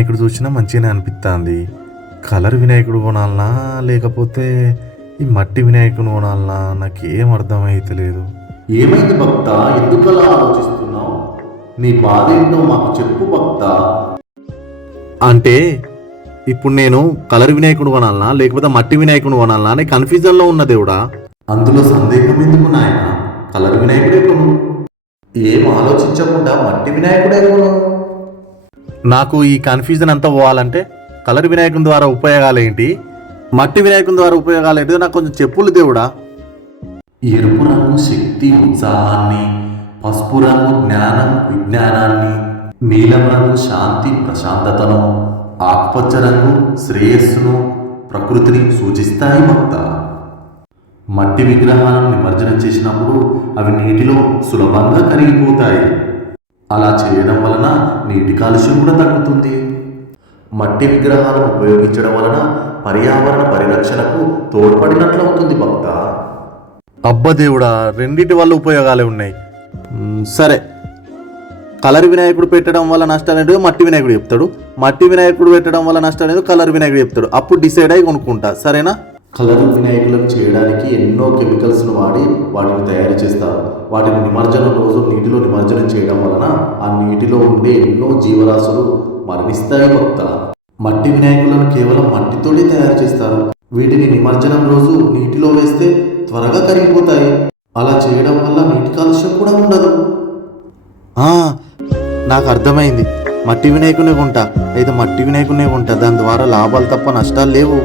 వినాయకుడు చూసినా మంచిగానే అనిపిస్తుంది. కలర్ వినాయకుడు కొనాలనా లేకపోతే ఈ మట్టి వినాయకుడు కొనాలనా నాకేం అర్థమైతలేదు. ఏమైంది భక్త, ఎందుకలా ఆలోచిస్తున్నావు? నీ బాధ ఏంటో మాకు చెప్పు భక్త. అంటే ఇప్పుడు నేను కలర్ వినాయకుడు కొనాలనా లేకపోతే మట్టి వినాయకుడు కొనాలనా అని కన్ఫ్యూజన్లో ఉన్న దేవుడా. అందులో సందేహం ఎందుకు నాయన? కలర్ వినాయకుడే కొను. ఏం ఆలోచించకుండా మట్టి వినాయకుడే కొను. నాకు ఈ కన్ఫ్యూజన్ అంతా పోవాలంటే కలర్ వినాయకుని ద్వారా ఉపయోగాలు ఏంటి, మట్టి వినాయకుని ద్వారా ఉపయోగాలు ఏంటి నాకు కొంచెం చెప్పులు దేవుడా. ఎరుపు రంగు శక్తి ఉత్సాహాన్ని, పసుపు రంగు జ్ఞానం విజ్ఞానాన్ని, నీలం రంగు శాంతి ప్రశాంతతను, ఆకుపచ్చ రంగు శ్రేయస్సును ప్రకృతిని సూచిస్తాయి భక్త. మట్టి విగ్రహాలను నిమజ్జనం చేసినప్పుడు అవి నీటిలో సులభంగా కరిగిపోతాయి. అలా చేయడం వలన నీటి కాలుష్యం కూడా తగ్గుతుంది. మట్టి విగ్రహాలను ఉపయోగించడం వలన పర్యావరణ పరిరక్షణకు తోడ్పడినట్లు అవుతుంది భక్త. అబ్బ దేవుడా, రెండింటి వల్ల ఉపయోగాలే ఉన్నాయి. సరే, కలర్ వినాయకుడు పెట్టడం వల్ల నష్టాలు ఏంటో మట్టి వినాయకుడు చెప్తాడు, మట్టి వినాయకుడు పెట్టడం వల్ల నష్టాలు ఏంటో కలర్ వినాయకుడు చెప్తాడు. అప్పుడు డిసైడ్ అయ్యి కొనుక్కుంటా, సరేనా? కలర్ వినాయకులను చేయడానికి ఎన్నో కెమికల్స్ను వాడి వాటిని తయారు చేస్తారు. వాటిని నిమజ్జనం రోజు నీటిలో నిమజ్జనం చేయడం వలన ఆ నీటిలో ఉండే ఎన్నో జీవరాశులు మరణిస్తాయి భక్త. మట్టి వినాయకులను కేవలం మట్టితోనే తయారు చేస్తారు. వీటిని నిమజ్జనం రోజు నీటిలో వేస్తే త్వరగా కరిగిపోతాయి. అలా చేయడం వల్ల నీటి కాలుష్యం కూడా ఉండదు. నాకు అర్థమైంది. మట్టి వినాయకునే కొంటా. అయితే మట్టి వినాయకునే కొంటా, దాని ద్వారా లాభాలు తప్ప నష్టాలు లేవు.